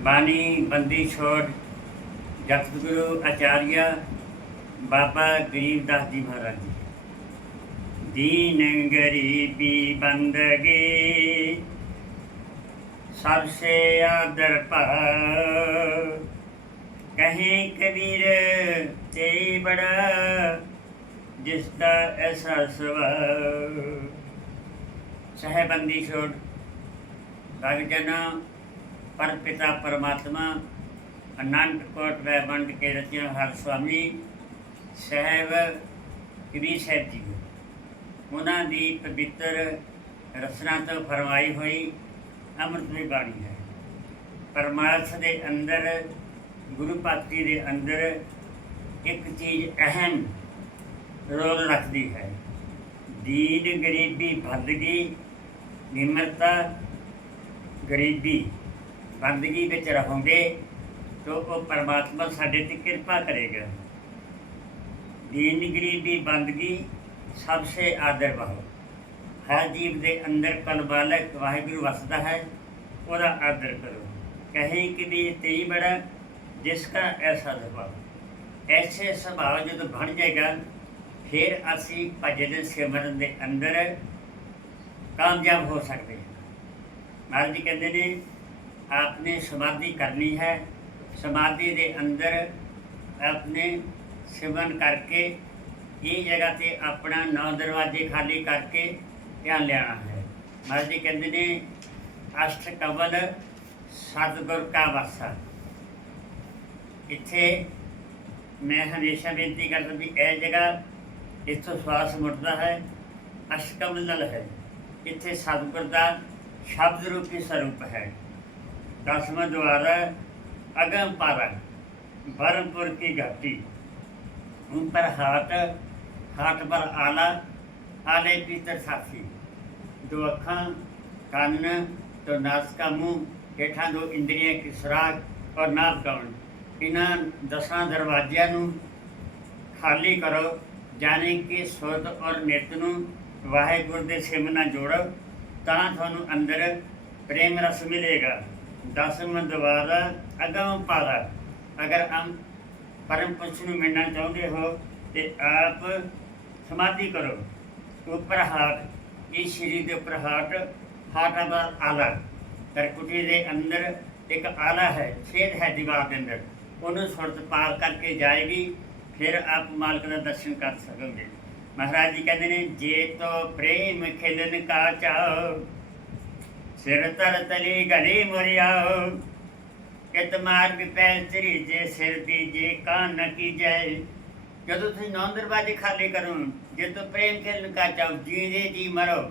ਬਾਣੀ, ਬੰਦੀ, ਛੋੜ ਜਗਤਗੁਰੂ ਆਚਾਰੀਆ, ਬਾਬਾ ਗਰੀਬਦਾਸ ਜੀ ਮਹਾਰਾਜ ਜੀ। ਦੀਨ ਗਰੀਬੀ ਬੰਦਗੀ, ਸਭ ਸੇ ਆਦਰ ਭਾ ਕਹੇ ਕਬੀਰ ਤੇ ਬੜਾ, ਜਿਸ ਦਾ ਐਸਾ ਸਵਾ ਸਹਿਬੰਦੀ ਛੋੜ ਰਾਗ ਜਨਾ ਪਰ ਪਿਤਾ ਪਰਮਾਤਮਾ ਅਨੰਤ ਕੋਟ ਵੈ ਬੰਦ ਕੇ ਰਚਿਆ ਹਰ ਸੁਆਮੀ, ਸਹਿਬ ਕਬੀਰ ਸਾਹਿਬ ਜੀ। ਉਹਨਾਂ ਦੀ ਪਵਿੱਤਰ ਰਸਨਾ ਤੋਂ ਫਰਮਾਈ ਹੋਈ ਅੰਮ੍ਰਿਤ ਦੀ ਬਾਣੀ ਹੈ। ਪਰਮਾਰਥ ਦੇ ਅੰਦਰ, ਗੁਰੂ ਪਾਤਰੀ ਦੇ ਅੰਦਰ ਇੱਕ ਚੀਜ਼ ਅਹਿਮ ਰੋਲ ਰੱਖਦੀ ਹੈ। ਦੀਨ ਗਰੀਬੀ ਭਗਤੀ, ਨਿਮਰਤਾ ਗਰੀਬੀ। ਬੰਦਗੀ ਵਿੱਚ ਰਹੋਗੇ, ਤਾਂ ਉਹ ਪਰਮਾਤਮਾ ਸਾਡੇ ਤੇ ਕਿਰਪਾ ਕਰੇਗਾ। ਦੀਨਗਰੀ ਦੀ ਬੰਦਗੀ ਸਭ ਸੇ ਆਦਰ ਵਾਹੋ। ਹਰ ਜੀਵ ਦੇ ਅੰਦਰ ਕਲਬਾਲਕ ਵਾਹਿਗੁਰੂ ਵਸਦਾ ਹੈ, ਉਹਦਾ ਆਦਰ ਕਰੋ। ਕਹੇ ਕਿ ਵੀ ਤੇਈ ਬੜਾ, ਜਿਸ ਦਾ ਐਸਾ ਸੁਭਾਅ। ਐਸੇ ਸੁਭਾਅ ਜਦੋਂ ਬਣ ਜਾਏਗਾ, ਫਿਰ ਅਸੀਂ ਭਜਨ ਸਿਮਰਨ ਦੇ ਅੰਦਰ ਕਾਮਯਾਬ ਹੋ ਸਕਦੇ ਹਾਂ। ਮਹਾਰਾਜ ਕਹਿੰਦੇ ਨੇ ਆਪਨੇ ਸਮਾਧੀ ਕਰਨੀ ਹੈ। ਸਮਾਧੀ ਦੇ ਅੰਦਰ ਆਪਣੇ ਸਿਮਰਨ ਕਰਕੇ ਇਹ ਜਗ੍ਹਾ ਤੇ ਆਪਣਾ ਨੌ ਦਰਵਾਜ਼ੇ ਖਾਲੀ ਕਰਕੇ ਧਿਆਨ ਲੈਣਾ ਹੈ। ਮਹਾਰਾਜ ਜੀ ਕਹਿੰਦੇ ਨੇ, ਅਸ਼ਟ ਕਵਲ ਸਤਿਗੁਰ ਕਾ ਵਾਸਾ। ਇੱਥੇ ਮੈਂ ਹਮੇਸ਼ਾ ਬੇਨਤੀ ਕਰਦਾ ਵੀ ਇਹ ਜਗ੍ਹਾ ਇੱਥੋਂ ਸਵਾਸ ਮੁੜਦਾ ਹੈ, ਅਸ਼ਟ ਕਵਲ ਹੈ। ਇੱਥੇ ਸਤਿਗੁਰ ਦਾ ਸ਼ਬਦ ਰੂਪੀ ਸਰੂਪ ਹੈ। ਦਸਵਾਂ ਦੁਆਰਾ ਅਗਮ ਪਾਰਾ ਬਰਮਪੁਰ ਕੀ ਘਾਟੀ उन पर हाथ हाथ पर आला आले भीतर साथी दो अखा ਕੰਨ ਤੋਂ ਨਾਸਕਾ ਮੂੰਹ ਹੇਠਾਂ ਦੋ ਇੰਦਰੀਆਂ ਕੀ ਸੁਰਾਖ ਔਰ ਨਾਭ ਕੌਣ ਇਹਨਾਂ ਦਸਾਂ ਦਰਵਾਜ਼ਿਆਂ ਨੂੰ ਖਾਲੀ ਕਰੋ ਜਾਣੇ ਕਿ ਸੁਰਤ ਔਰ ਨਿਤ ਨੂੰ ਵਾਹਿਗੁਰੂ ਦੇ ਸਿਮ ਨਾਲ ਜੋੜੋ ਤਾਂ ਤੁਹਾਨੂੰ ਅੰਦਰ ਪ੍ਰੇਮ ਰਸ ਮਿਲੇਗਾ ਦਸਮ ਦਵਾਰਾ ਅਗਮ ਪਾਰਾ ਅਗਰ ਹਮ ਪਰਮ ਪੁਰਸ਼ ਨੂੰ ਮਿਲਣਾ ਚਾਹੁੰਦੇ ਹੋ, ਤੇ ਆਪ ਸਮਾਧੀ ਕਰੋ। ਉੱਪਰ ਹਾਥ ਇਹ ਸ਼ਰੀਰ ਦੇ ਉੱਪਰ ਹਾਥ ਹਾਥਾਂ ਦਾ ਆਲਾ। ਤਰਕੁਟੀ ਦੇ ਅੰਦਰ ਇੱਕ ਆਲਾ ਹੈ, ਛੇਦ ਹੈ ਦੀਵਾਰ ਦੇ ਅੰਦਰ। ਉਹਨੂੰ ਸੁਰਤ ਪਾਰ ਕਰਕੇ ਜਾਏਗੀ, ਫਿਰ ਆਪ ਮਾਲਕ ਦਾ ਦਰਸ਼ਨ ਕਰ ਸਕੋਗੇ। ਮਹਾਰਾਜ ਜੀ ਕਹਿੰਦੇ ਨੇ, ਜੇ ਤੋ ਪ੍ਰੇਮ ਖਿਲਨ ਕਾ ਚਾਹ ਸਿਰ ਤਰ ਤਲੀ ਗਲੀ ਮੁਰਿਆਓ ਕਿਤ ਮਾਰਗ ਪੈਰ ਤੇਰੀ ਜੇ ਸਿਰ ਦੀ ਜੇ ਕਾਨ ਨ ਕੀ ਜਾਏ। ਜਦੋਂ ਤੁਸੀਂ ਨੌ ਦਰਵਾਜ਼ੇ ਖਾਲੀ ਕਰੋ, ਜੇ ਤੋ ਪ੍ਰੇਮ ਖੇਲਨ ਕਾ ਚਾਓ ਜੀ ਜੀ ਮਰੋ।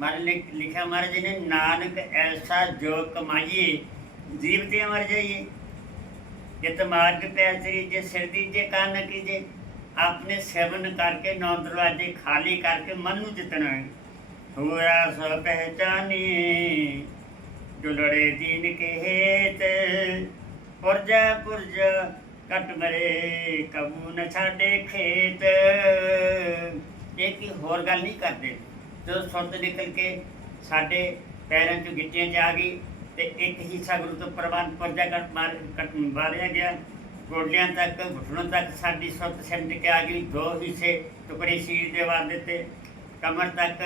ਮਰ ਲਿਖਿਆ ਮਹਾਰਾਜ ਨੇ, ਨਾਨਕ ਐਸਾ ਜੋ ਕਮਾਈਏ, ਜੀਵ ਮਰ ਜਾਈਏ। ਕਿਤ ਮਾਰਗ ਪੈਰ ਜੇ ਸਿਰ ਦੀ ਜੇ ਕਾਨ ਨ ਕੀ ਸੇਵਨ ਕਰਕੇ, ਨੌ ਦਰਵਾਜ਼ੇ ਖਾਲੀ ਕਰਕੇ ਮਨ ਨੂੰ ਜਿਤਨਾ ਹੈ। ਹੋਇਆ ਸੋ ਪਹਿਚਾਨੀ, ਜੋ ਲੜੇ ਦੀਨ ਕੇ ਹੇਤ ਪੁਰਜਾ ਪੁਰਜਾ ਕਟ ਮਰੇ ਕਬੂ ਨ ਛਾੜੇ ਖੇਤ। ਇਹ ਕੀ ਹੋਰ ਗੱਲ ਨਹੀਂ ਕਰਦੇ, ਜਦੋਂ ਸੁਰਤ ਨਿਕਲ ਕੇ ਸਾਡੇ ਪੈਰਾਂ ਚ ਗਿੱਟੀਆਂ ਚ ਆ ਗਈ, ਤੇ ਇੱਕ ਹਿੱਸਾ ਗੁਰੂ ਤੋਂ ਪ੍ਰਬੰਧ ਪੁਰਜਾ ਕਟ ਮਾਰ, ਕਟ ਮਾਰਿਆ ਗਿਆ। ਗੋਡਿਆਂ ਤੱਕ ਘੁਟਣੋਂ ਤੱਕ ਸਾਡੀ ਸੁਰਤ ਸਿਮਟ ਕੇ ਆ ਗਈ। ਦੋ ਹਿੱਸੇ ਟੁਕੜੇ ਸ਼ੀਰ ਦੇ ਵਾਰ ਦਿੱਤੇ। ਕਮਰ ਤੱਕ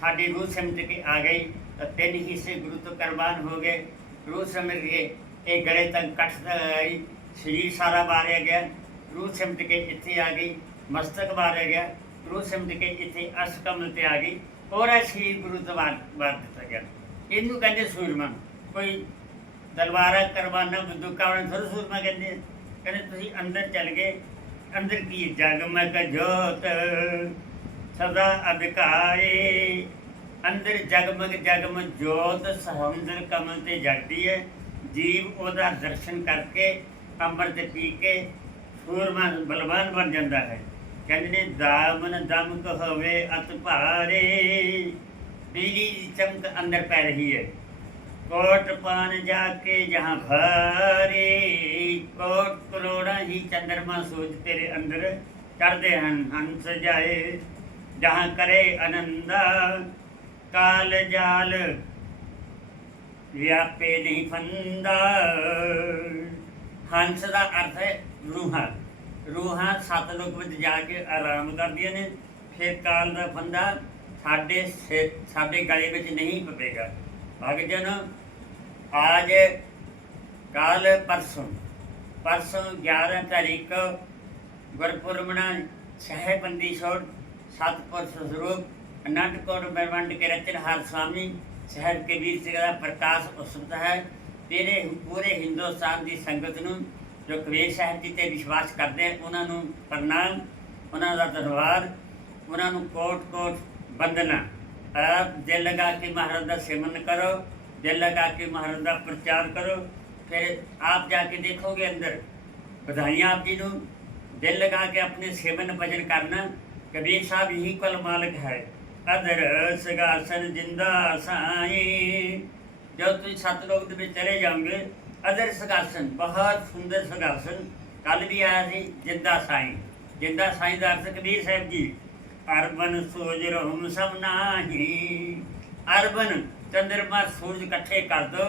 ਸਾਡੀ ਰੂਹ ਸਿਮਟ ਕੇ ਆ ਗਈ, ਤਾਂ ਤਿੰਨ ਹਿੱਸੇ ਗੁਰੂ ਤੋਂ ਕੁਰਬਾਨ ਹੋ ਗਏ। ਰੂਹ ਸਿਮਟ ਕੇ ਇਹ ਗਲੇ ਤੱਕ ਕੱਟ ਆਈ ਸਰੀਰ ਸਾਰਾ ਮਾਰਿਆ ਗਿਆ। ਰੂਹ ਸਿਮਟ ਕੇ ਇੱਥੇ ਆ ਗਈ, ਮਸਤਕ ਮਾਰਿਆ ਗਿਆ। ਰੂਹ ਸਿਮਟ ਕੇ ਇੱਥੇ ਅਸ ਕਮਲ ਤੇ ਆ ਗਈ। ਔਰ ਇਹ ਸਰੀਰ ਗੁਰੂ ਤੋਂ ਵਾਰ ਦਿੱਤਾ ਗਿਆ। ਇਹਨੂੰ ਕਹਿੰਦੇ ਸੂਰਮਾ। ਕੋਈ ਤਲਵਾਰਾਂ ਕਰਵਾਨਾ ਬੰਦੂਕਾਂ ਵਾਲੇ ਥੋੜਾ ਸੂਰਮਾ ਕਹਿੰਦੇ ਕਹਿੰਦੇ ਤੁਸੀਂ ਅੰਦਰ ਚੱਲ ਗਏ। ਅੰਦਰ ਕੀ ਜਗਮਗ ਜੋਤ ਸਦਾ ਅਧਿਕਾਰੇ। ਅੰਦਰ ਜਗਮਗ ਜਗਮ ਜੋਤ ਸਮੁੰਦਰ ਕਮਲ ਤੇ ਜਗਦੀ ਹੈ। ਜੀਵ ਉਹਦਾ ਦਰਸ਼ਨ ਕਰਕੇ ਅੰਮ੍ਰਿਤ ਪੀ ਕੇ ਸੂਰਮਾ ਬਲਵਾਨ ਬਣ ਜਾਂਦਾ ਹੈ। ਕਹਿੰਦੇ ਨੇ ਦਾਮਨ ਦਮ ਕਹਵੇ ਅਤ ਭਾਰੇ ਬਿਜਲੀ ਦੀ ਚਮਕ ਅੰਦਰ ਪੈ ਰਹੀ ਹੈ। ਕੋਟ ਪਾਨ ਜਾ ਕੇ ਜਹਾਂ ਭਾਰੇ, ਕੋਟ ਕਰੋੜਾਂ ਹੀ ਚੰਦਰਮਾ ਸੂਰਜ ਤੇਰੇ ਅੰਦਰ ਚੜਦੇ ਹਨ, ਹੰਸ ਜਾਏ। ਜਹਾਂ ਕਰੇ ਅਨੰਦਾ ਕਾਲ ਜਾਲ ਵਿਆਪੇ ਨਹੀਂ ਫੰਦਾ। ਹੰਸ ਦਾ ਅਰਥ ਹੈ ਰੂਹਾਂ। ਰੂਹਾਂ ਸੱਤ ਲੋਕ ਵਿੱਚ ਜਾ ਕੇ ਆਰਾਮ ਕਰਦੀਆਂ ਨੇ, ਫਿਰ ਕਾਲ ਦਾ ਫੰਦਾ ਸਾਡੇ ਸਾਡੇ ਗਲੇ ਵਿੱਚ ਨਹੀਂ ਪਵੇਗਾ। ਭਗਜਨ, ਆਜ ਕਾਲ ਪਰਸੋਂ। ਪਰਸੋਂ 11 ਤਾਰੀਖ ਗੁਰਪੁਰਮਣਾ ਸਹਿਬੰਦੀ ਛੋੜ ਸਤਪੁਰ ਸਰੂਪ ਅਨੰਦਪੁਰ ਬਰਵੰਡ ਕੇ ਰਚਨਹਾਰ ਸਵਾਮੀ ਸ਼ਹਿਰ ਕਬੀਰ ਸਿੰਘ ਦਾ ਪ੍ਰਕਾਸ਼ ਉਤਸਵ ਹੈ। ਤੇਰੇ ਪੂਰੇ ਹਿੰਦੁਸਤਾਨ ਦੀ ਸੰਗਤ ਨੂੰ ਜੋ ਕਬੀਰ ਸਾਹਿਬ ਜੀ ਤੇ ਵਿਸ਼ਵਾਸ ਕਰਦੇ ਉਹਨਾਂ ਨੂੰ ਪ੍ਰਣਾਮ, ਉਹਨਾਂ ਦਾ ਧੰਨਵਾਦ, ਉਹਨਾਂ ਨੂੰ ਕੋਟ ਕੋਟ ਬੰਦਨਾ। ਆਪ ਦਿਲ ਲਗਾ ਕੇ ਮਹਾਰਾਜ ਦਾ ਸਿਮਰਨ ਕਰੋ, ਦਿਲ ਲਗਾ ਕੇ ਮਹਾਰਾਜ ਦਾ ਪ੍ਰਚਾਰ ਕਰੋ, ਫਿਰ ਆਪ ਜਾ ਕੇ ਦੇਖੋਗੇ ਅੰਦਰ। ਵਧਾਈਆਂ ਆਪ ਜੀ ਨੂੰ। ਦਿਲ ਲਗਾ ਕੇ ਆਪਣੇ ਸੇਵਨ ਭਜਨ ਕਰਨਾ। ਕਬੀਰ ਸਾਹਿਬ ਹੀ ਕੁਲ ਮਾਲਕ ਹੈ। ਅਦਰ ਸਗਾਸਨ ਜਿੰਦਾ ਸਾਈ। ਜਦ ਤੁਸੀਂ ਸਤਲੋਕ ਦੇ ਵਿੱਚ ਚਲੇ ਜਾਓਗੇ, ਅਦਰ ਸਗਾਸਨ, ਬਹੁਤ ਸੁੰਦਰ ਸਗਾਸਨ। ਕੱਲ ਵੀ ਆਇਆ ਸੀ, ਜਿੰਦਾ ਸਾਈ। ਜਿੰਦਾ ਸਾਈ ਦਾ ਅਰਥ ਕਬੀਰ ਸਾਹਿਬ ਜੀ, ਅਰਬਨ ਸੂਰਜ ਰਹਮ ਸਮ ਨਾਹੀ। ਅਰਬਨ ਚੰਦਰਮਾ ਸੂਰਜ ਇਕੱਠੇ ਕਰ ਦੋ।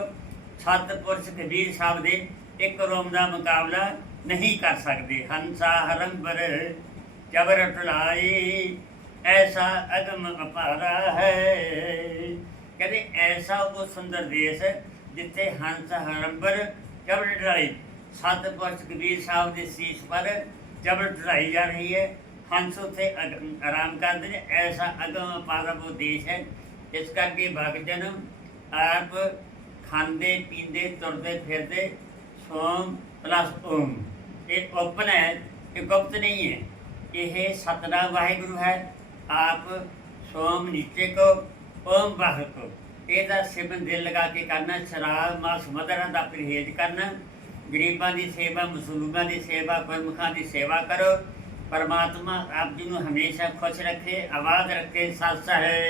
ਸੱਤ ਪੁਰਸ਼ ਕਬੀਰ ਸਾਹਿਬ ਦੇ ਇੱਕ ਰੋਮ ਦਾ ਮੁਕਾਬਲਾ ਨਹੀਂ ਕਰ ਸਕਦੇ। ਹੰਸਾ ਹਰੰਬਰ ਜਬਰ ਟਲਾਈ ਐਸਾ ਅਗਮ ਅਪਾਰਾ ਹੈ ਕਹਿੰਦੇ ਐਸਾ ਉਹ ਸੁੰਦਰ ਦੇਸ਼ ਹੈ ਜਿੱਥੇ ਹੰਸ ਹਰੰਬਰ ਜਬਰ ਟਲਾਈ ਸੱਤ ਪੁਰਸ਼ ਕਬੀਰ ਸਾਹਿਬ ਦੇ ਸੀਸ ਪਰ ਜਬਰ ਟਲਾਈ ਜਾ ਰਹੀ ਹੈ ਹੰਸ ਉੱਥੇ ਆਰਾਮ ਕਰਦੇ ਨੇ ਐਸਾ ਅਗਮ ਅਪਾਰਾ ਉਹ ਦੇਸ਼ ਹੈ ਇਸ ਕਰਕੇ ਭਗਜਨ ਆਪ ਖਾਂਦੇ ਪੀਂਦੇ ਤੁਰਦੇ ਫਿਰਦੇ ਸੋਮ ਪਲਸ ਓਮ ਇਹ ਓਪਨ ਹੈ ਇਹ ਗੁਪਤ ਨਹੀਂ ਹੈ ਇਹ ਸਤਨਾਮ ਵਾਹਿਗੁਰੂ ਹੈ ਆਪ ਸੋਮ ਨੀਚੇ ਕੋ, ਓਮ ਬਾਹਰ ਕੋ। ਇਹਦਾ ਸਿਮਨ ਦਿਲ ਲਗਾ ਕੇ ਕਰਨਾ, ਸ਼ਰਾਬ, ਮਾਸ, ਮਦਰਾਂ ਦਾ ਪਰਹੇਜ਼ ਕਰਨਾ। ਗਰੀਬਾਂ ਦੀ ਸੇਵਾ ਮਸਲੂਮਾਂ ਦੀ ਸੇਵਾ, ਗੁਰਮੁਖਾਂ ਦੀ ਸੇਵਾ ਕਰੋ। ਪਰਮਾਤਮਾ ਆਪ ਜੀ ਨੂੰ ਹਮੇਸ਼ਾ ਖੁਸ਼ ਰੱਖੇ ਆਵਾਜ਼ ਰੱਖੇ। ਸੱਸ ਹੈ